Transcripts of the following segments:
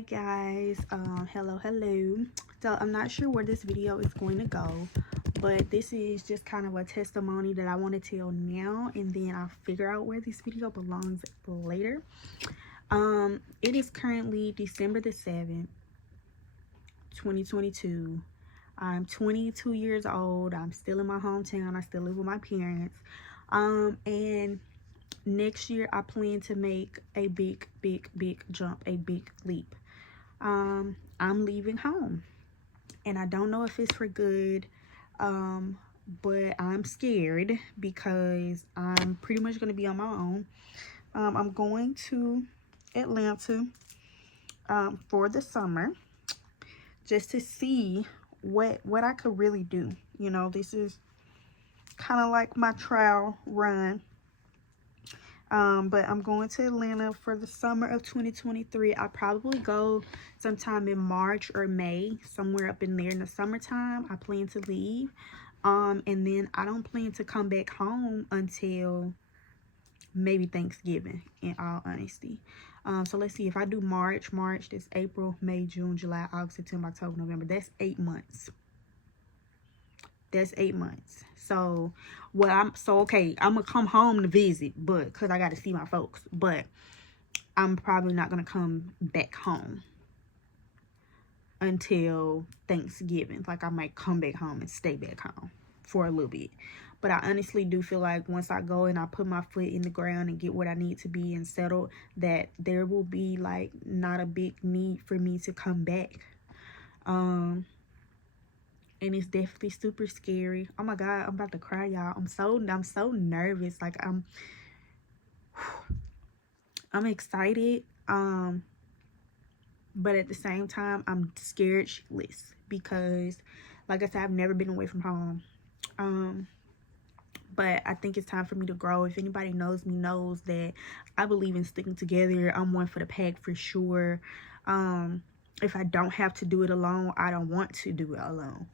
Hi guys, hello. So I'm not sure where this video is going to go, but this is just kind of a testimony that I want to tell now, and then I'll figure out where this video belongs later. It is currently December the 7th, 2022. I'm 22 years old. I'm still in my hometown. I still live with my parents. And next year I plan to make a big jump, a big leap. I'm leaving home, and I don't know if it's for good, but I'm scared because I'm pretty much going to be on my own. I'm going to Atlanta for the summer just to see what I could really do. You know, this is kind of like my trial run. But I'm going to Atlanta for the summer of 2023. I'll probably go sometime in March or May, somewhere up in there in the summertime. I plan to leave. And then I don't plan to come back home until maybe Thanksgiving, in all honesty. So let's see, if I do March, that's April, May, June, July, August, September, October, November. That's 8 months. That's 8 months. So, okay, I'm gonna come home to visit, but because I got to see my folks, but I'm probably not gonna come back home until Thanksgiving. Like, I might come back home and stay back home for a little bit. But I honestly do feel like once I go and I put my foot in the ground and get what I need to be and settled, that there will be like not a big need for me to come back. And it's definitely super scary. Oh my god, I'm about to cry, y'all. I'm so nervous. Like, I'm excited, but at the same time I'm scared shitless, because like I said, I've never been away from home. But I think it's time for me to grow. If anybody knows me, knows that I believe in sticking together. I'm one for the pack for sure. If I don't have to do it alone, I don't want to do it alone.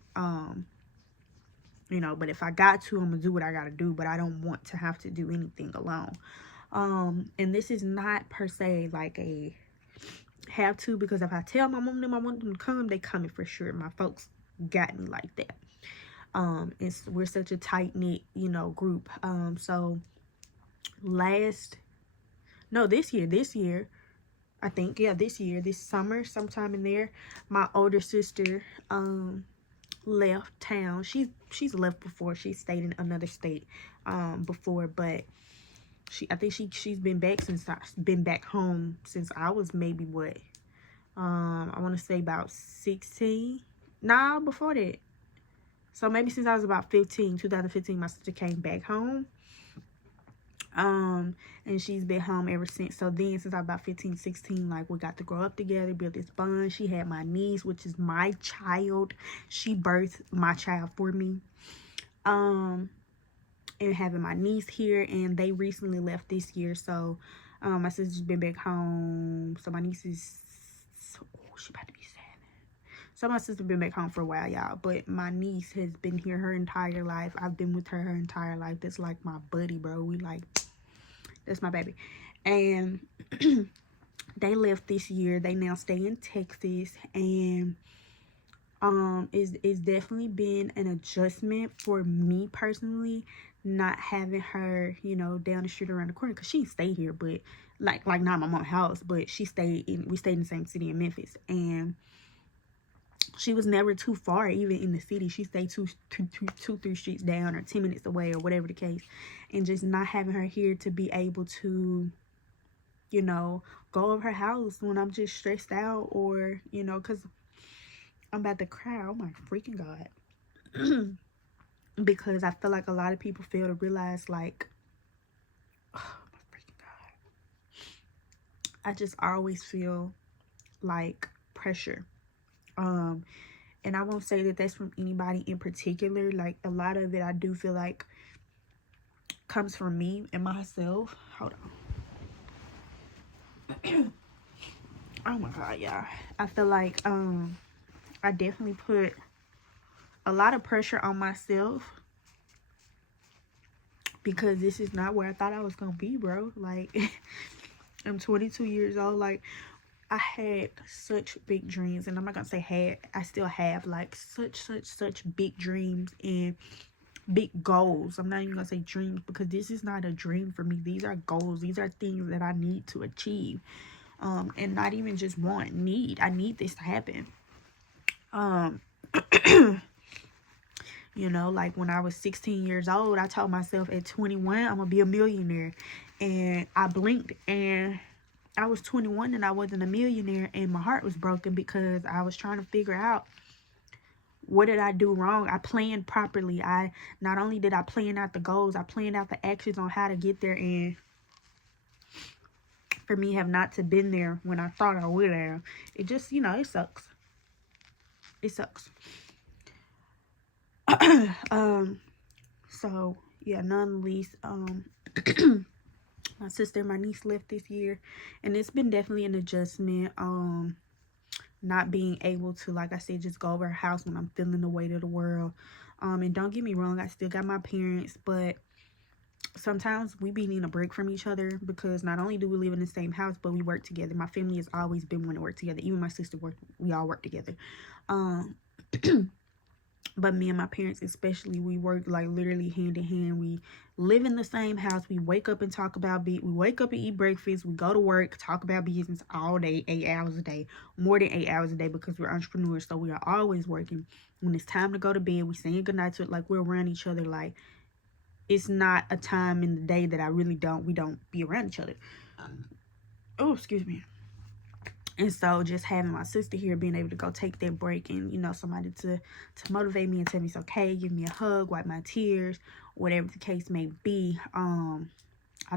You know, but if I got to, I'm gonna do what I gotta do, but I don't want to have to do anything alone. And this is not per se like a have to, because if I tell my mom and I want them to come, they coming for sure. My folks got me like that. We're such a tight-knit, you know, group. So this year, I think, yeah, this summer, sometime in there, my older sister left town. She's left before. She stayed in another state before, but I think she's been back home since I was maybe what, I want to say about 16. Nah, before that. So maybe since I was about 2015, my sister came back home. And she's been home ever since. So then, since I was about 15, 16, like, we got to grow up together, build this bond. She had my niece, which is my child. She birthed my child for me. And having my niece here, and they recently left this year. So, my sister's been back home. So my niece is, she about to be 7. So my sister's been back home for a while, y'all. But my niece has been here her entire life. I've been with her entire life. That's like my buddy, bro. We like, that's my baby. And they left this year. They now stay in Texas. And it's definitely been an adjustment for me personally, not having her, you know, down the street around the corner, because she stayed here, but like not my mom's house, but we stayed in the same city in Memphis. And she was never too far, even in the city. She stayed two, 3 streets down, or 10 minutes away, or whatever the case. And just not having her here to be able to, you know, go over her house when I'm just stressed out, or, you know, because I'm about to cry. Oh my freaking god. Because I feel like a lot of people fail to realize, like, oh my freaking god, I just always feel like pressure. And I won't say that that's from anybody in particular. Like, a lot of it, I do feel like, comes from me and myself. Hold on. Oh my god, y'all. I feel like I definitely put a lot of pressure on myself, because this is not where I thought I was gonna be, bro. Like, I'm 22 years old. Like, I had such big dreams, and I'm not gonna say had, I still have like such big dreams and big goals. I'm not even gonna say dreams, because this is not a dream for me. These are goals. These are things that I need to achieve. And not even just want, I need this to happen. You know, like when I was 16 years old, I told myself at 21 I'm gonna be a millionaire, and I blinked and I was 21 and I wasn't a millionaire, and my heart was broken because I was trying to figure out, what did I do wrong? I planned properly. I not only did I plan out the goals, I planned out the actions on how to get there, and for me have not to been there when I thought I would have, it just, you know, it sucks. It sucks. So yeah, nonetheless, my sister and my niece left this year, and it's been definitely an adjustment. Not being able to, like I said, just go over her house when I'm feeling the weight of the world. And don't get me wrong, I still got my parents, but sometimes we be needing a break from each other, because not only do we live in the same house, but we work together. My family has always been one to work together. Even my sister we all work together. But me and my parents especially, we work like literally hand in hand. We live in the same house. We wake up and talk about we wake up and eat breakfast. We go to work, talk about business all day, 8 hours a day, more than 8 hours a day, because we're entrepreneurs. So we are always working. When it's time to go to bed, we saying goodnight to it, like we're around each other. Like, it's not a time in the day that we don't be around each other. Oh, excuse me. And so just having my sister here, being able to go take that break, and, you know, somebody to motivate me and tell me it's okay, give me a hug, wipe my tears, whatever the case may be. I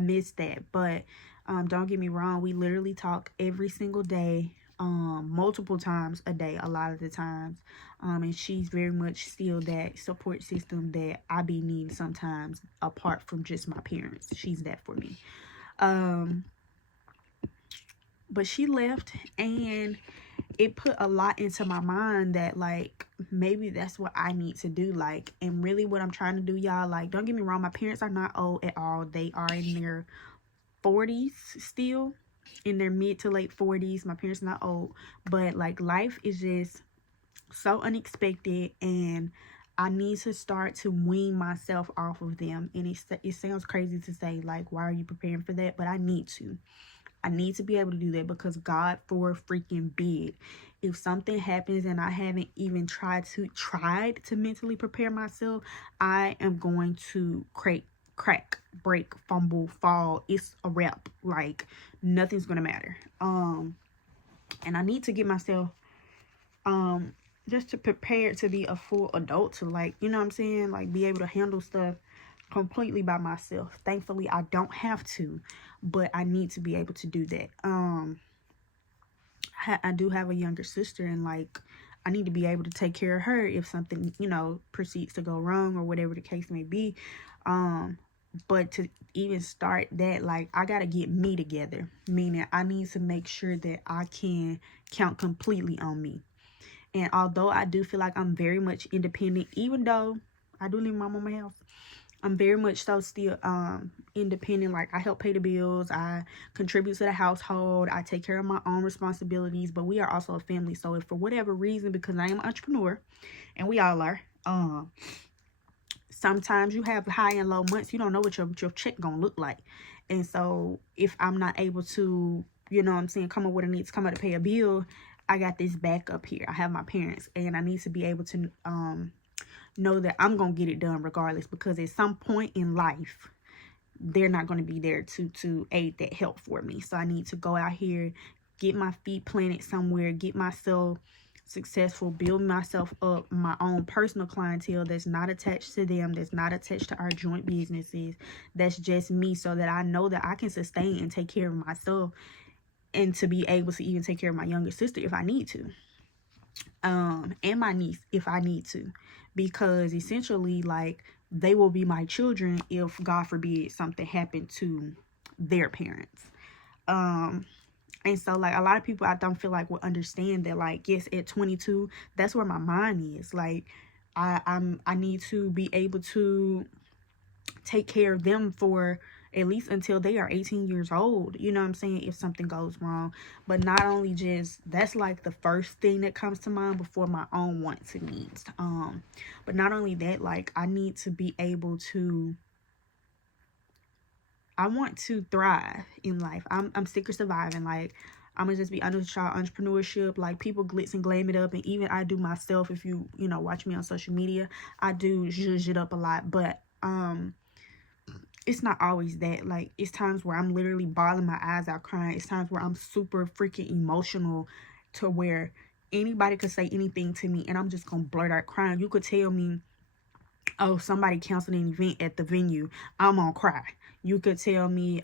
miss that. But don't get me wrong, we literally talk every single day, multiple times a day, a lot of the times. And she's very much still that support system that I be needing sometimes, apart from just my parents. She's that for me. But she left, and it put a lot into my mind that, like, maybe that's what I need to do. Like, and really what I'm trying to do, y'all, like, don't get me wrong, my parents are not old at all. They are in their 40s still, in their mid to late 40s. My parents are not old, but like, life is just so unexpected, and I need to start to wean myself off of them. And it sounds crazy to say, like, why are you preparing for that? But I need to. I need to be able to do that, because God for freaking big. If something happens and I haven't even tried to mentally prepare myself, I am going to crack, break, fumble, fall. It's a wrap. Like, nothing's gonna matter. And I need to get myself just to prepare to be a full adult, to, like, you know what I'm saying, like, be able to handle stuff completely by myself. Thankfully, I don't have to, but I need to be able to do that. I do have a younger sister, and, like, I need to be able to take care of her if something, you know, proceeds to go wrong, or whatever the case may be. But to even start that, like, I gotta get me together, meaning I need to make sure that I can count completely on me. And although I do feel like I'm very much independent, even though I do live in my mama's house, I'm very much so still independent. Like, I help pay the bills, I contribute to the household, I take care of my own responsibilities. But we are also a family, so if for whatever reason, because I am an entrepreneur, and we all are, sometimes you have high and low months. You don't know what your check gonna look like. And so if I'm not able to, you know what I'm saying, come up with a need to come out to pay a bill, I got this backup here. I have my parents, and I need to be able to know that I'm gonna get it done regardless, because at some point in life, they're not going to be there to aid that help for me. So I need to go out here, get my feet planted somewhere, get myself successful, build myself up, my own personal clientele that's not attached to them, that's not attached to our joint businesses, that's just me, so that I know that I can sustain and take care of myself, and to be able to even take care of my younger sister if I need to, and my niece if I need to, because essentially, like, they will be my children if, God forbid, something happened to their parents. And so, like, a lot of people, I don't feel like will understand that, like, yes, at 22, that's where my mind is. Like, I need to be able to take care of them for at least until they are 18 years old, you know what I'm saying, if something goes wrong. But not only just, that's like the first thing that comes to mind before my own wants and needs. But not only that, like, I need to be able to, I want to thrive in life. I'm sick of surviving. Like, I'm gonna just be honest with y'all, entrepreneurship, like, people glitz and glam it up, and even I do myself. If you know, watch me on social media, I do zhuzh it up a lot, but it's not always that. Like, it's times where I'm literally bawling my eyes out crying. It's times where I'm super freaking emotional to where anybody could say anything to me and I'm just gonna blurt out crying. You could tell me, oh, somebody canceled an event at the venue, I'm gonna cry. You could tell me,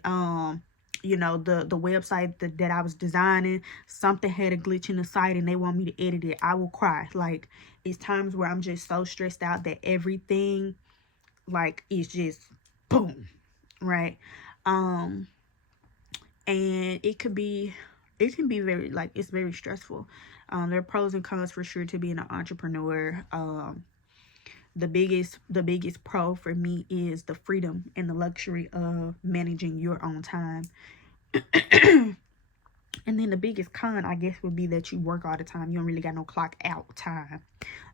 you know, the website that I was designing, something had a glitch in the site and they want me to edit it, I will cry. Like, it's times where I'm just so stressed out that everything, like, is just boom, right? And it can be very, like, it's very stressful. There are pros and cons for sure to being an entrepreneur. The biggest pro for me is the freedom and the luxury of managing your own time. And then the biggest con, I guess, would be that you work all the time. You don't really got no clock out time.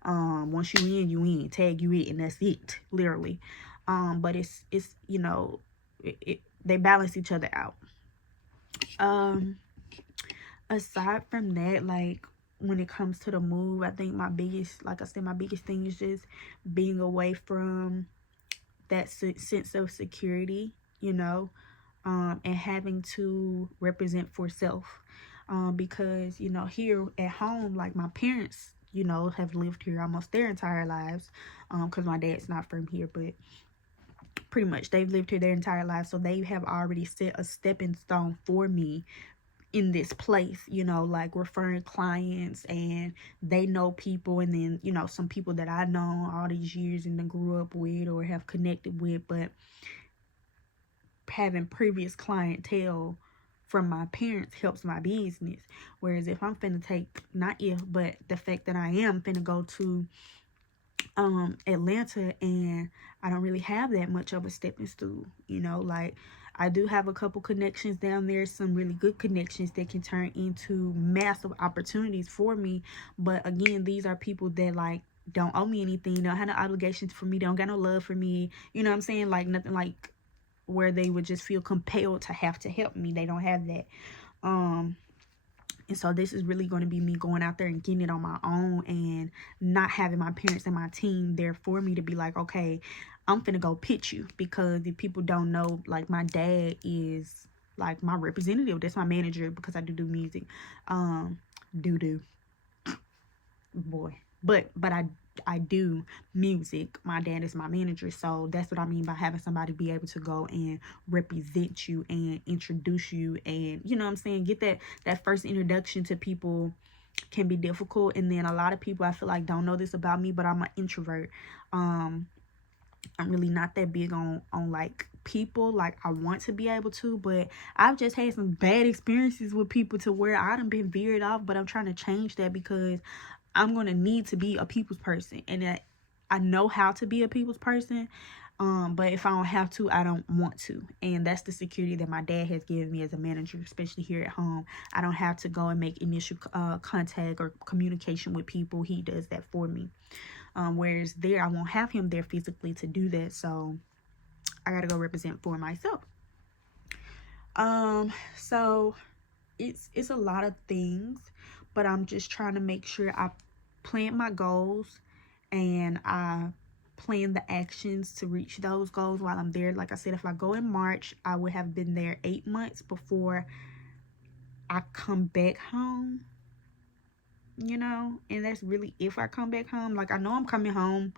Once you in, tag you in, and that's it, literally. But it's you know, they balance each other out. Aside from that, like, when it comes to the move, I think my biggest, like I said, my biggest thing is just being away from that sense of security, you know, and having to represent for self. Because, you know, here at home, like, my parents, you know, have lived here almost their entire lives, because my dad's not from here, but pretty much they've lived here their entire lives, so they have already set a stepping stone for me in this place, you know, like referring clients, and they know people, and then, you know, some people that I know all these years and then grew up with or have connected with, but having previous clientele from my parents helps my business. Whereas if I'm finna take, not if, but the fact that I am finna go to Atlanta, and I don't really have that much of a stepping stool, you know, like, I do have a couple connections down there, some really good connections that can turn into massive opportunities for me. But again, these are people that, like, don't owe me anything, don't have no obligations for me, don't got no love for me, you know what I'm saying? Like, nothing like where they would just feel compelled to have to help me. They don't have that. And so this is really going to be me going out there and getting it on my own, and not having my parents and my team there for me to be like, okay, I'm finna go pitch you. Because if people don't know, like, my dad is like my representative. That's my manager, because I do music. Boy. But I do music. My dad is my manager, so that's what I mean by having somebody be able to go and represent you and introduce you, and, you know what I'm saying, get that first introduction to people can be difficult. And then a lot of people, I feel like, don't know this about me, but I'm an introvert. I'm really not that big on like people, like I want to be able to, but I've just had some bad experiences with people to where I done been veered off. But I'm trying to change that, because I'm going to need to be a people's person, and I know how to be a people's person. But if I don't have to, I don't want to. And that's the security that my dad has given me as a manager, especially here at home. I don't have to go and make initial contact or communication with people. He does that for me. Whereas there, I won't have him there physically to do that. So I got to go represent for myself. So it's a lot of things, but I'm just trying to make sure I plan my goals and I plan the actions to reach those goals while I'm there. Like I said, if I go in March, I would have been there 8 months before I come back home, you know. And that's really if I come back home. Like, I know I'm coming home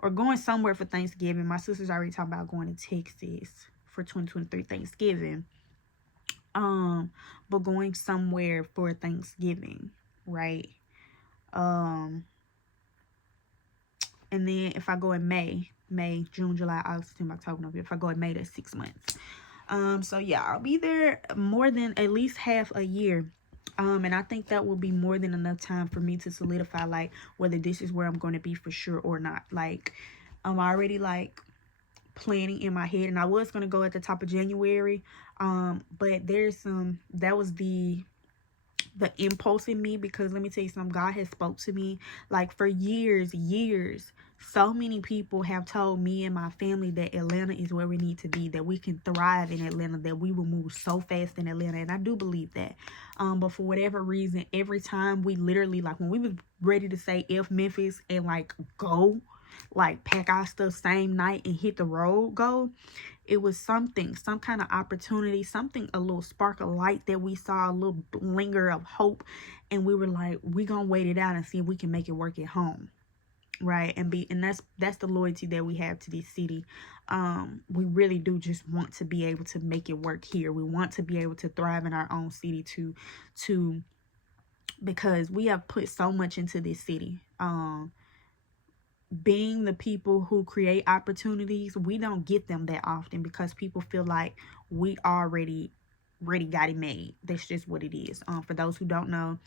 or going somewhere for Thanksgiving. My sister's already talking about going to Texas for 2023 Thanksgiving. But going somewhere for Thanksgiving, right? And then if I go in May, June, July, August, September, October, November. If I go in May, that's 6 months. So yeah, I'll be there more than at least half a year. And I think that will be more than enough time for me to solidify, like, whether this is where I'm going to be for sure or not. Like, I'm already, like, planning in my head, and I was going to go at the top of January, but there's that was the impulse in me, because let me tell you something, God has spoke to me like for years. So many people have told me and my family that Atlanta is where we need to be, that we can thrive in Atlanta, that we will move so fast in Atlanta, and I do believe that. But for whatever reason, every time we literally, like when we was ready to say F Memphis and like go, like pack our stuff same night and hit the road, go, it was something, some kind of opportunity, something, a little spark of light that we saw, a little linger of hope, and we were like, we gonna wait it out and see if we can make it work at home, right? And that's the loyalty that we have to this city. We really do just want to be able to make it work here. We want to be able to thrive in our own city, to because we have put so much into this city. Being the people who create opportunities, we don't get them that often, because people feel like we already got it made. That's just what it is. For those who don't know,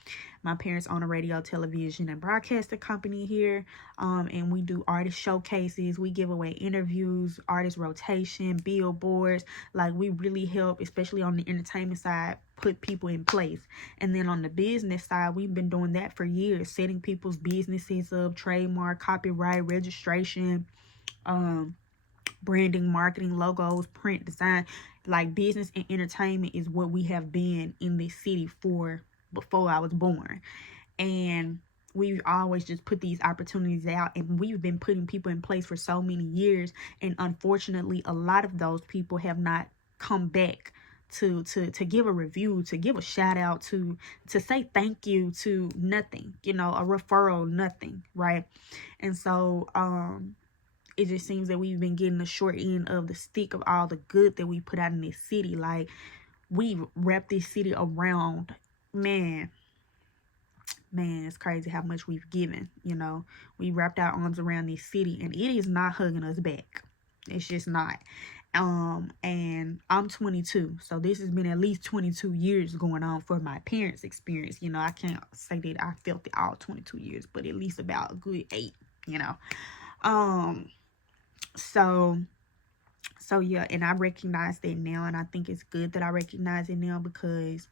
my parents own a radio, television, and broadcasting company here, and we do artist showcases. We give away interviews, artist rotation, billboards. Like, we really help, especially on the entertainment side, put people in place. And then on the business side, we've been doing that for years, setting people's businesses up, trademark, copyright, registration, branding, marketing, logos, print, design. Like, business and entertainment is what we have been in this city for before I was born. And we've always just put these opportunities out, and we've been putting people in place for so many years. And unfortunately, a lot of those people have not come back to give a review, to give a shout out, to say thank you, to nothing, a referral, nothing, right? And so it just seems that we've been getting the short end of the stick of all the good that we put out in this city. Like, we've wrapped this city around, man, it's crazy how much we've given. We wrapped our arms around this city, and it is not hugging us back. It's just not. And I'm 22, so this has been at least 22 years going on for my parents' experience. I can't say that I felt it all 22 years, but at least about a good 8. So yeah, and I recognize that now, and I think it's good that I recognize it now, because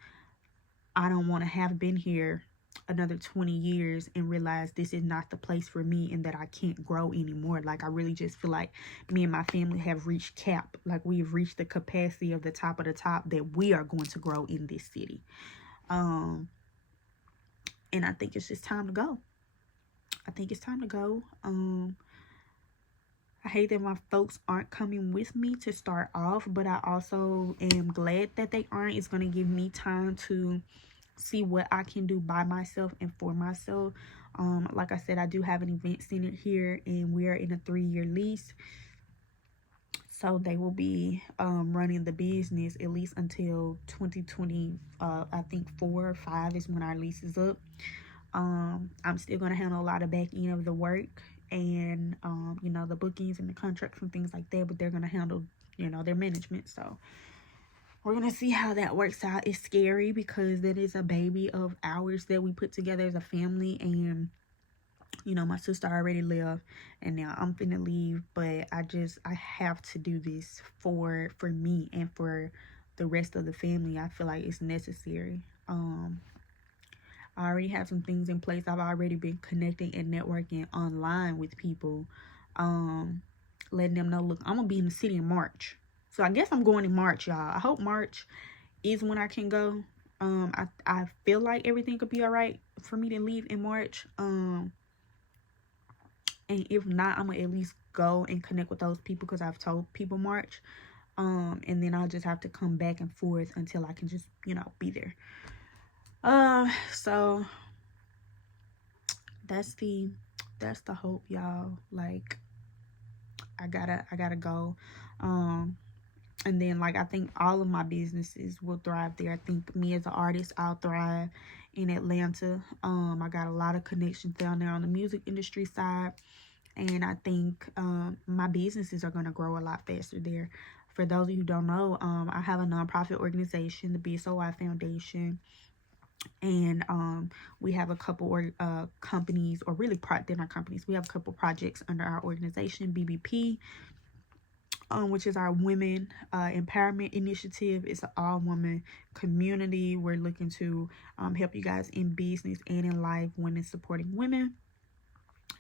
I don't want to have been here another 20 years and realize this is not the place for me, and that I can't grow anymore. Like, I really just feel like me and my family have reached cap. Like, we've reached the capacity of the top that we are going to grow in this city. And I think it's just time to go. I hate that my folks aren't coming with me to start off, but I also am glad that they aren't. It's going to give me time to see what I can do by myself and for myself. Like I said, I do have an event center here, and we are in a 3-year lease. So they will be running the business at least until 2020. I think 4 or 5 is when our lease is up. I'm still going to handle a lot of back end of the work, and the bookings and the contracts and things like that, but they're going to handle their management. So we're going to see how that works out. It's scary, because that is a baby of ours that we put together as a family, and my sister already left, and now I'm finna leave, but I have to do this for me and for the rest of the family. I feel like it's necessary. I already have some things in place. I've already been connecting and networking online with people, letting them know, look, I'm gonna be in the city in March. So I guess I'm going in March, y'all. I hope March is when I can go. I feel like everything could be all right for me to leave in March. And if not, I'm gonna at least go and connect with those people, because I've told people March. And then I'll just have to come back and forth until I can just, be there. So that's the hope, y'all. Like, I gotta go. And then, like, I think all of my businesses will thrive there. I think me as an artist, I'll thrive in Atlanta. I got a lot of connections down there on the music industry side, and I think my businesses are going to grow a lot faster there. For those of you who don't know, I have a nonprofit organization, the BSOI Foundation, and we have a couple companies, or really they're not companies. We have a couple projects under our organization, BBP. which is our women empowerment initiative. It's an all-woman community. We're looking to help you guys in business and in life, women supporting women.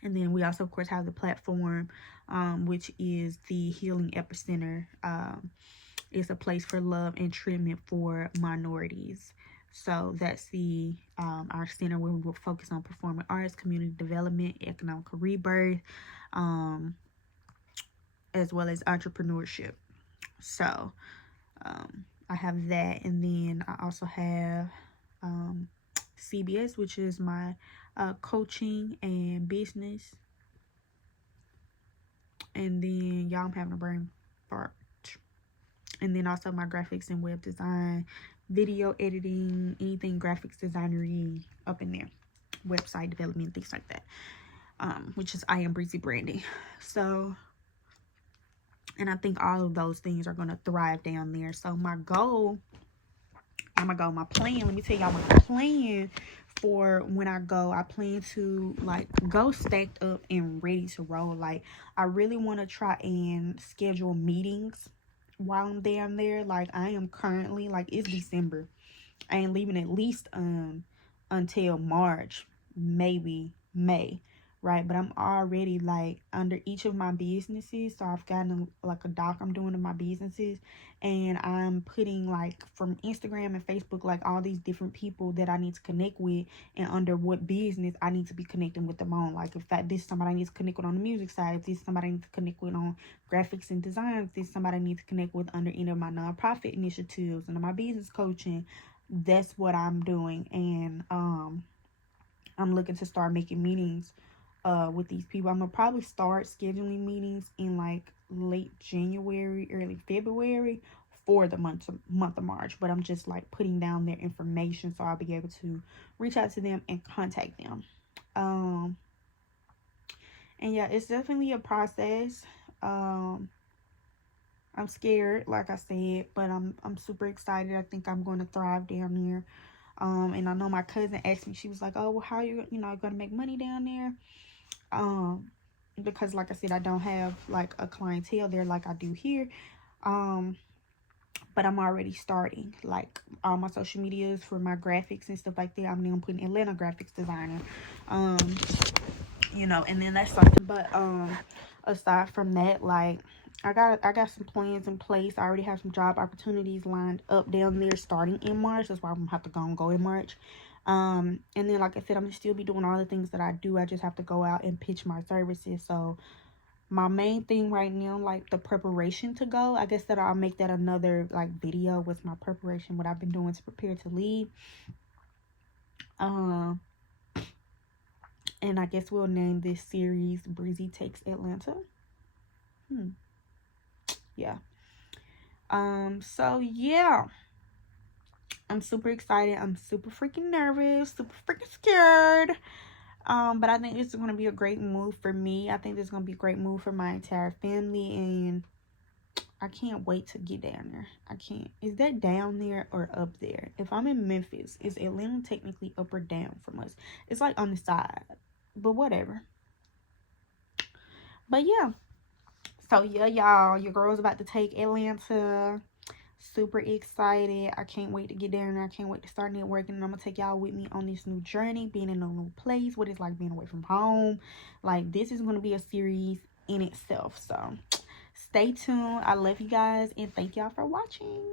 And then we also, of course, have the platform, which is the Healing Epicenter. It's a place for love and treatment for minorities. So that's the our center where we will focus on performing arts, community development, economic rebirth, as well as entrepreneurship. So I have that, and then I also have CBS, which is my coaching and business. And then y'all, I'm having a brain fart. And then also my graphics and web design, video editing, anything graphics designery up in there, website development, things like that, which is IamBreeZe Branding. So, and I think all of those things are going to thrive down there. So my goal, my plan, let me tell y'all my plan for when I go. I plan to like go stacked up and ready to roll. Like, I really want to try and schedule meetings while I'm down there. Like, I am currently, like, it's December. I ain't leaving at least until March, maybe May, right? But I'm already like under each of my businesses. So I've gotten like a doc I'm doing in my businesses, and I'm putting like from Instagram and Facebook, like all these different people that I need to connect with, and under what business I need to be connecting with them on. Like, if this is somebody I need to connect with on the music side, if this is somebody I need to connect with on graphics and design, if this is somebody I need to connect with under any of my nonprofit initiatives and my business coaching, that's what I'm doing. And I'm looking to start making meetings with these people. I'm gonna probably start scheduling meetings in like late January, early February for the month of March. But I'm just like putting down their information so I'll be able to reach out to them and contact them. And yeah, it's definitely a process. I'm scared, like I said, but I'm super excited. I think I'm going to thrive down there. And I know my cousin asked me, she was like, oh, well, how are you going to make money down there? Because like I said, I don't have like a clientele there like I do here. But I'm already starting like all my social medias for my graphics and stuff like that. I'm now putting Atlanta graphics designer, you know, and then that's something. But aside from that, like I got some plans in place. I already have some job opportunities lined up down there starting in March. That's why I'm gonna have to go in March. And then like I said, I'm gonna still be doing all the things that I do. I just have to go out and pitch my services. So my main thing right now, like the preparation to go, I guess that I'll make that another like video with my preparation, what I've been doing to prepare to leave. And I guess we'll name this series Breezy Takes Atlanta. Yeah. So yeah, I'm super excited. I'm super freaking nervous, super freaking scared. But I think this is going to be a great move for me. I think this is going to be a great move for my entire family, and I can't wait to get down there. I can't. Is that down there or up there? If I'm in Memphis, is Atlanta technically up or down from us? It's like on the side, but whatever. But yeah. So yeah, y'all, your girl's about to take Atlanta. Super excited. I can't wait to get down there. I can't wait to start networking, and I'm gonna take y'all with me on this new journey, being in a new place, what it's like being away from home. Like, this is gonna be a series in itself. So stay tuned. I love you guys, and thank y'all for watching.